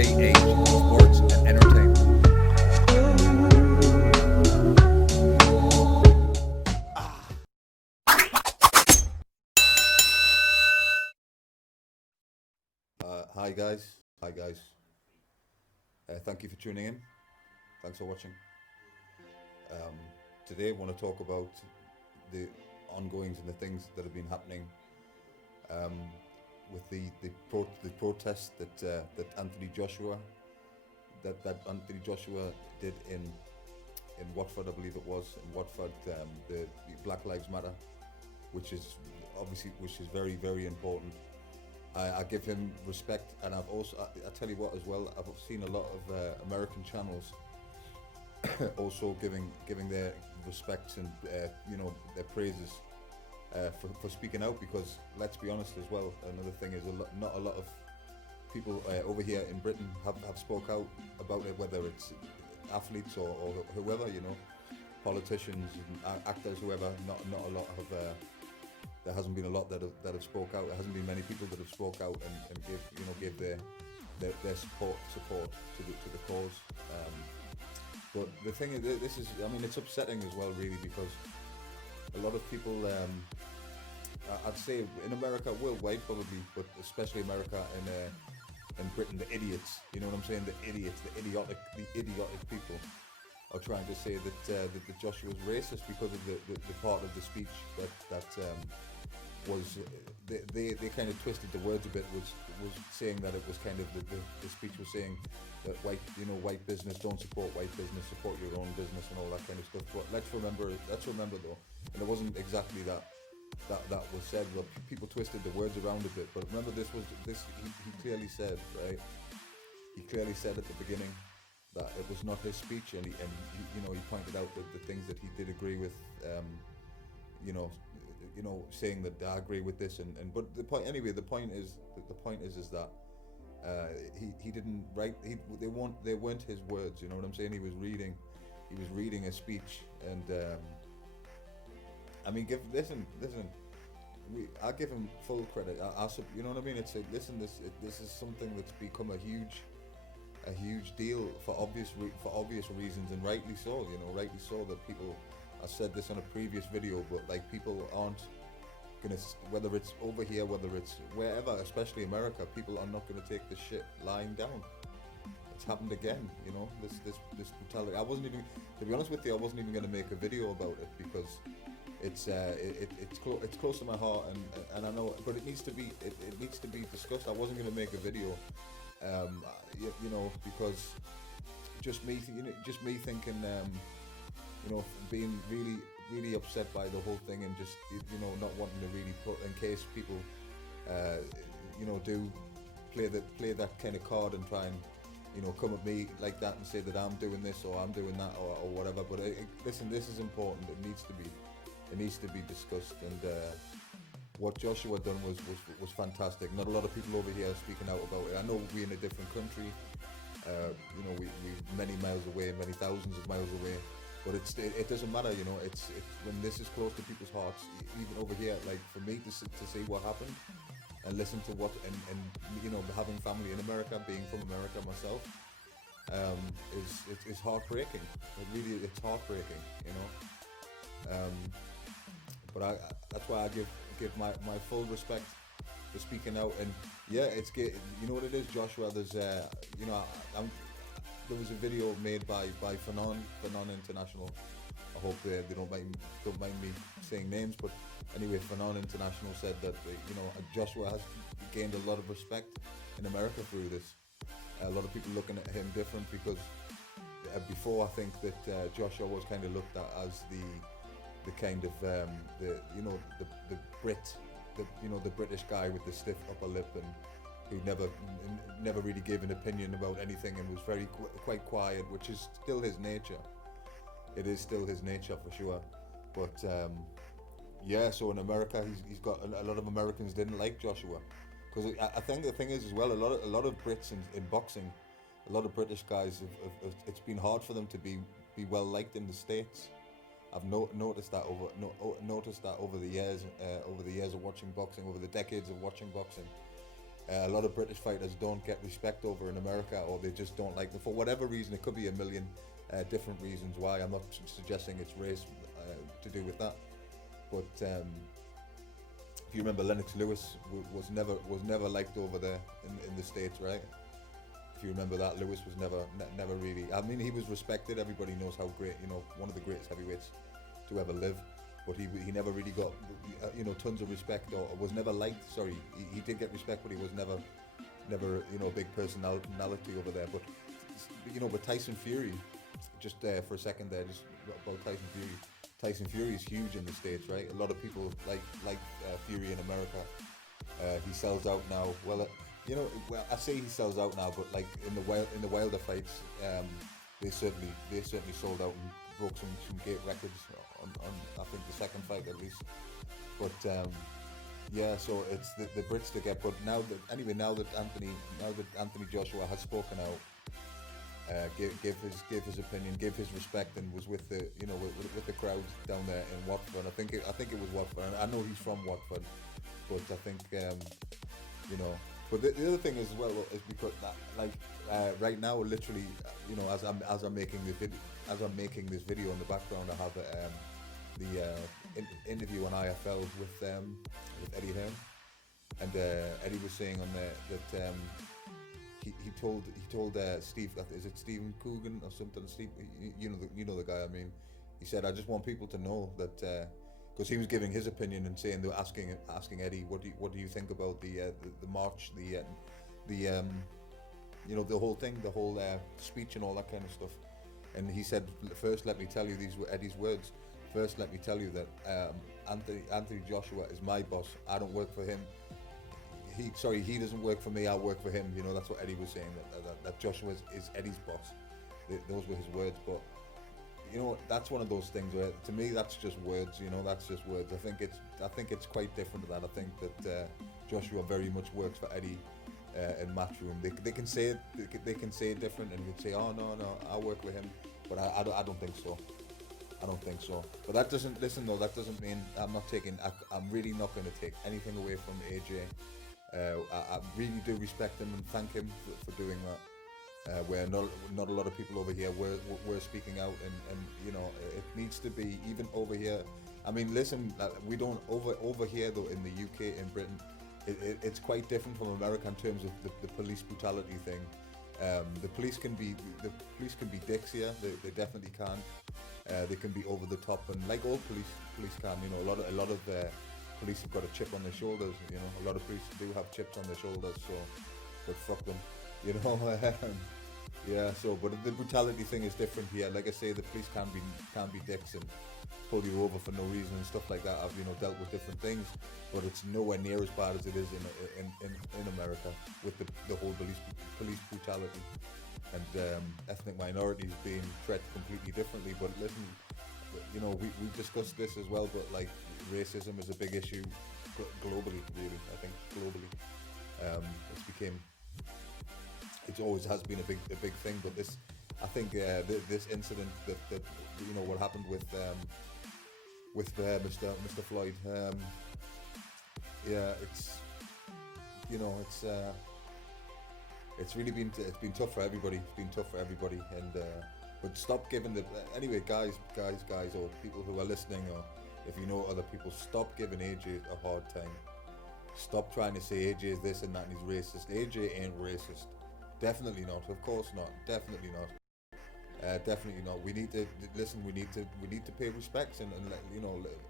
MJH Sports and Entertainment. Hi guys. Hi guys. Thank you for tuning in. Thanks for watching. Um, Today I want to talk about the ongoings and the things that have been happening um, with the protest that Anthony Joshua did in Watford, I believe it was in Watford, the Black Lives Matter, which is very, very important. I give him respect, and I tell you what as well, I've seen a lot of American channels also giving their respects and their praises for speaking out, because let's be honest as well, another thing is not a lot of people over here in Britain have spoke out about it, whether it's athletes or whoever, politicians and actors, whoever. Not a lot have. There hasn't been a lot that have spoke out. There hasn't been many people that have spoke out and give their support to the cause. But the thing is, it's upsetting as well, really, because a lot of people, I'd say in America, worldwide probably, but especially America and Britain, the idiots. You know what I'm saying? The idiots, the idiotic people are trying to say that Joshua was racist because of the part of the speech that was they kind of twisted the words a bit, was saying that it was kind of the speech was saying that white business, don't support white business, support your own business and all that kind of stuff. But let's remember though, and it wasn't exactly that was said, but people twisted the words around a bit. But remember, he clearly said, right? He clearly said at the beginning that it was not his speech, and he pointed out the things that he did agree with, saying that I agree with this, but the point is that he didn't write. They weren't his words. You know what I'm saying? He was reading a speech, and I give him full credit. You know what I mean? It's this is something that's become a huge deal for obvious reasons, and rightly so. Rightly so that people. I said this on a previous video, but people aren't gonna, whether it's over here, whether it's wherever, especially America, people are not gonna take this shit lying down. It's happened again, this brutality. I wasn't even, to be honest with you, I wasn't even gonna make a video about it, because it's close to my heart, and I know, but it needs to be discussed. I wasn't gonna make a video, because just me thinking, being really, really upset by the whole thing, and just not wanting to really put, in case people do play that kind of card and try and come at me like that and say that I'm doing this or I'm doing that or whatever. But listen, this is important. It needs to be discussed, and what Joshua done was fantastic. Not a lot of people over here are speaking out about it. I know we're in a different country, we many miles away, many thousands of miles away. But it doesn't matter, it's when this is close to people's hearts, even over here, for me to see what happened and listen to what, and having family in America, being from America myself, is heartbreaking. It's heartbreaking, but that's why I give my full respect for speaking out. And yeah, you know what it is, Joshua, there's there was a video made by Fanon International. I hope they don't mind me saying names, but anyway, Fanon International said that Joshua has gained a lot of respect in America through this. A lot of people looking at him different, because before, I think that Joshua was kind of looked at as the kind of the Brit, the British guy with the stiff upper lip, and who never really gave an opinion about anything, and was quite quiet, which is still his nature. It is still his nature for sure. But so in America, he's got a lot of Americans didn't like Joshua, because I think the thing is as well, a lot of Brits in boxing, a lot of British guys it's been hard for them to be well liked in the States. I've noticed that over the years of watching boxing, over the decades of watching boxing. A lot of British fighters don't get respect over in America, or they just don't like them for whatever reason. It could be a million different reasons why. I'm not suggesting it's race to do with that, but if you remember, Lennox Lewis was never liked over there in the States, right? If you remember that, Lewis was never really. I mean, he was respected. Everybody knows how great, one of the greatest heavyweights to ever live. But he never really got, tons of respect, or was never liked. Sorry, he did get respect, but he was never, a big personality over there. But but Tyson Fury, just for a second there, just about Tyson Fury. Tyson Fury is huge in the States, right? A lot of people like Fury in America. He sells out now. Well, I say he sells out now, but like in the Wilder fights, they certainly sold out and broke some great records on I think the second fight at least. But yeah, so it's the Brits to get. But now that Anthony Joshua has spoken out, gave his opinion, gave his respect, and was with the with the crowd down there in Watford. I think it was Watford. I know he's from Watford, but I think But the other thing as well is because right now, literally, as I'm making this video in the background, I have the interview on IFL with Eddie Hearn, and Eddie was saying on there that he told Steve, is it Stephen Coogan or something? Steve, you know the guy. I mean, he said, I just want people to know that because he was giving his opinion and saying, they're asking Eddie, what do you think about the march, the whole thing, the whole speech and all that kind of stuff. And he said, first let me tell you, these were Eddie's words. First let me tell you that Anthony Joshua is my boss. I don't work for him. He doesn't work for me, I work for him. That's what Eddie was saying, that Joshua is Eddie's boss. Those were his words. But that's one of those things where, to me, that's just words. That's just words. I think it's quite different to that. I think that Joshua very much works for Eddie in Matchroom. They can say it different, and you can say, oh no, I work with him, but I don't think so. I don't think so. But that doesn't mean I'm really not going to take anything away from AJ. I really do respect him and thank him for doing that. Where not a lot of people over here were speaking out, and it needs to be, even over here. I mean, listen, we don't over here though, in the UK, in Britain, it's quite different from America in terms of the police brutality thing. The police can be dicks here. They definitely can. They can be over the top, and like all police can. A lot of police have got a chip on their shoulders. A lot of police do have chips on their shoulders. So, but fuck them. Yeah. So, but the brutality thing is different here. Like I say, the police can be dicks and pull you over for no reason and stuff like that. I've dealt with different things, but it's nowhere near as bad as it is in America with the whole police brutality and ethnic minorities being treated completely differently. But listen, we've discussed this as well, but like racism is a big issue globally, really. I think globally, it always has been a big thing. But this, I think, this incident that what happened with Mr. Floyd, it's really been tough for everybody. It's been tough for everybody, and but stop giving anyway, guys, or people who are listening, or if you know other people, stop giving AJ a hard time. Stop trying to say AJ is this and that and he's racist. AJ ain't racist. Definitely not. Of course not. Definitely not. Definitely not. We need to listen. We need to pay respects and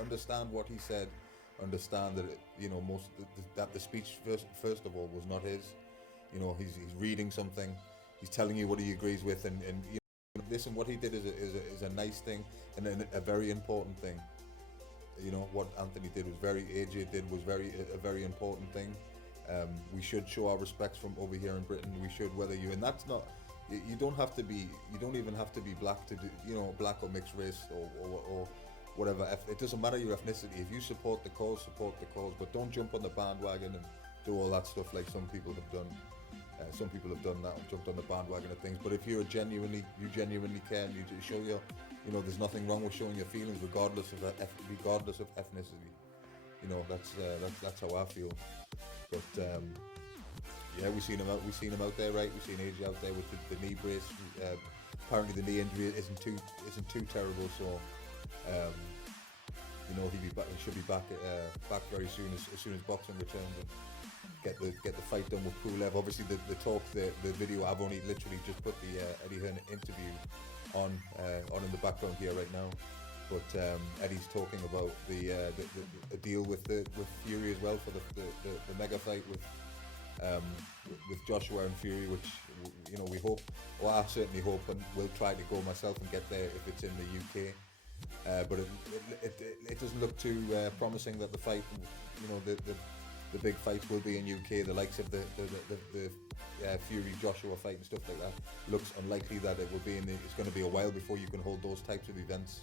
understand what he said. Understand that that the speech first of all was not his. He's reading something. He's telling you what he agrees with, and listen. What he did is a nice thing and a very important thing. What Anthony did AJ did was a very important thing. We should show our respects from over here in Britain. We should, and that's not. You don't even have to be black to do, black or mixed race or whatever. It doesn't matter your ethnicity. If you support the cause, but don't jump on the bandwagon and do all that stuff like some people have done. Some people have done that and jumped on the bandwagon of things. But if you genuinely care, and you show there's nothing wrong with showing your feelings, regardless of ethnicity. That's how I feel. But Yeah, we seen him out. We seen him out there, right? We seen AJ out there with the knee brace. Apparently, the knee injury isn't too terrible. So, he'll be back. He should be back very soon as soon as boxing returns, and get the fight done with Pulev. Obviously, the video. I've only literally just put the Eddie Hearn interview on in the background here right now. But Eddie's talking about the deal with Fury as well for the mega fight with Joshua and Fury, which we hope, or I certainly hope, and will try to go myself and get there if it's in the UK. But it doesn't look too promising that the fight, the big fights will be in UK. The likes of the Fury Joshua fight and stuff like that looks unlikely that it will be it's going to be a while before you can hold those types of events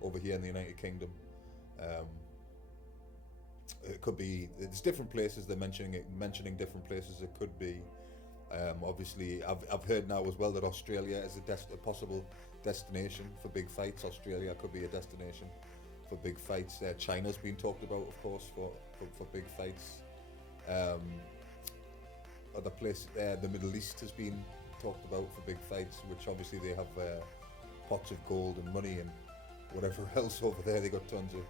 over here in the United Kingdom. It could be, it's different places. They're mentioning different places. It could be. Obviously, I've heard now as well that Australia is a possible destination for big fights. Australia could be a destination for big fights. China's been talked about, of course, for big fights. Other place, the Middle East has been talked about for big fights, which obviously they have pots of gold and money and whatever else over there. They got tons of,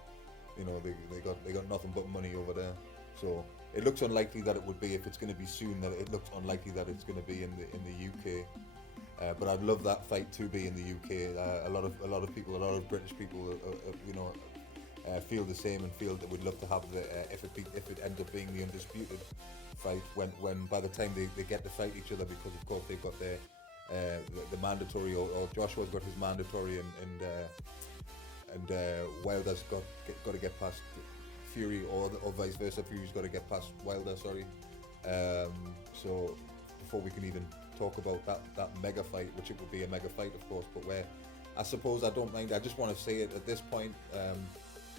they got nothing but money over there. So it looks unlikely that it would be, if it's going to be soon, that it looks unlikely that it's going to be in the UK. But I'd love that fight to be in the UK. A lot of people, a lot of British people, feel the same and feel that we'd love to have if it ends up being the undisputed fight when by the time they get to fight each other, because of course they've got their the mandatory, or Joshua's got his mandatory, and Wilder's got to get past Fury, or vice versa. Fury's got to get past Wilder. Sorry. So before we can even talk about that mega fight, which it would be a mega fight, of course, but where I suppose I don't mind. I just want to say it at this point.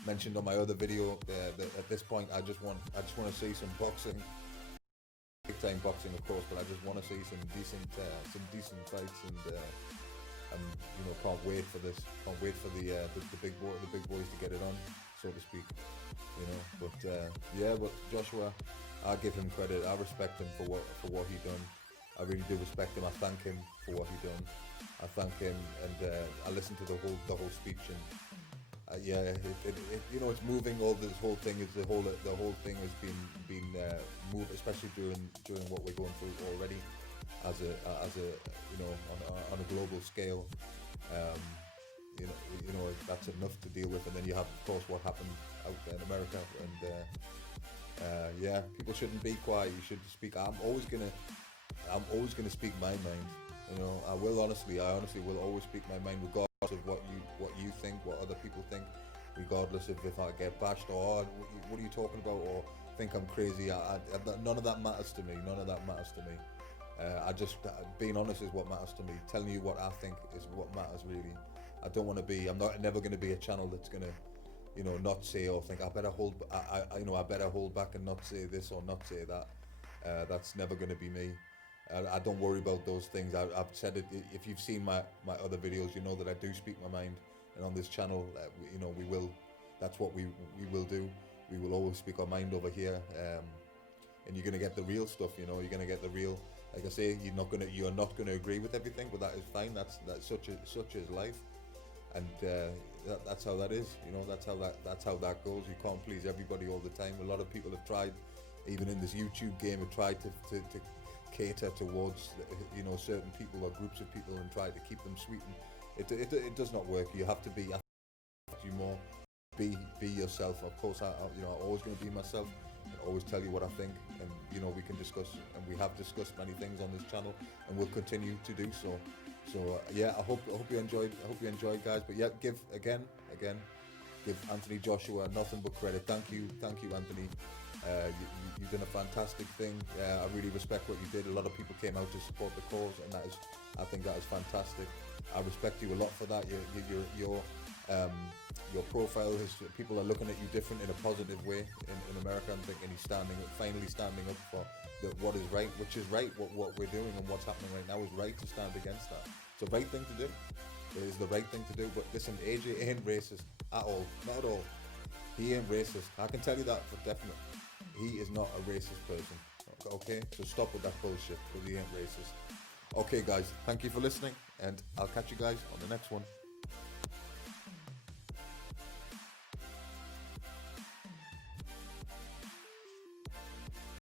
Mentioned on my other video that at this point I just want to see some boxing, big time boxing, of course, but I just want to see some decent fights, and can't wait for this. Can't wait for the big boys to get it on, so to speak. But Joshua, I give him credit. I respect him for what he done. I really do respect him. I thank him for what he done. I thank him, and I listened to the whole speech, and it's moving. All this whole thing is the whole thing has been moved, especially during what we're going through already, as a on a global scale. That's enough to deal with, and then you have, of course, what happened out there in America, and people shouldn't be quiet. You should speak. I'm always gonna speak my mind. I honestly will always speak my mind, regardless of what you think, what other people think, regardless of if I get bashed or what are you talking about, or think I'm crazy. None of that matters to me. I just, being honest is what matters to me. Telling you what I think is what matters, really. I don't want to be. I'm never going to be a channel that's going to, not say or think I better hold back and not say this or not say that. That's never going to be me. I don't worry about those things. I've said it. If you've seen my other videos, you know that I do speak my mind, and on this channel, we will. That's what we will do. We will always speak our mind over here, and you're gonna get the real stuff. You're gonna get the real. Like I say, you're not gonna agree with everything, but that is fine. That's such is life, and that's how that is. That's how that goes. You can't please everybody all the time. A lot of people have tried, even in this YouTube game, have tried to cater towards certain people or groups of people and try to keep them sweet, and it does not work. You have to be more be yourself. Of course, I'm always going to be myself and always tell you what I think, and we can discuss, and we have discussed many things on this channel, and we'll continue to do so. I hope you enjoyed. Guys. But give Anthony Joshua nothing but credit. Thank you, Anthony. You've done a fantastic thing. I really respect what you did. A lot of people came out to support the cause, and I think that is fantastic. I respect you a lot for that. Your profile is, people are looking at you different in a positive way in America, and thinking he's finally standing up for what is right, which is right. What we're doing and what's happening right now is right to stand against that. It's the right thing to do. It is the right thing to do. But listen, AJ ain't racist at all. Not at all. He ain't racist. I can tell you that for definite. He is not a racist person. Okay, so stop with that bullshit because he ain't racist. Okay, guys, thank you for listening, and I'll catch you guys on the next one.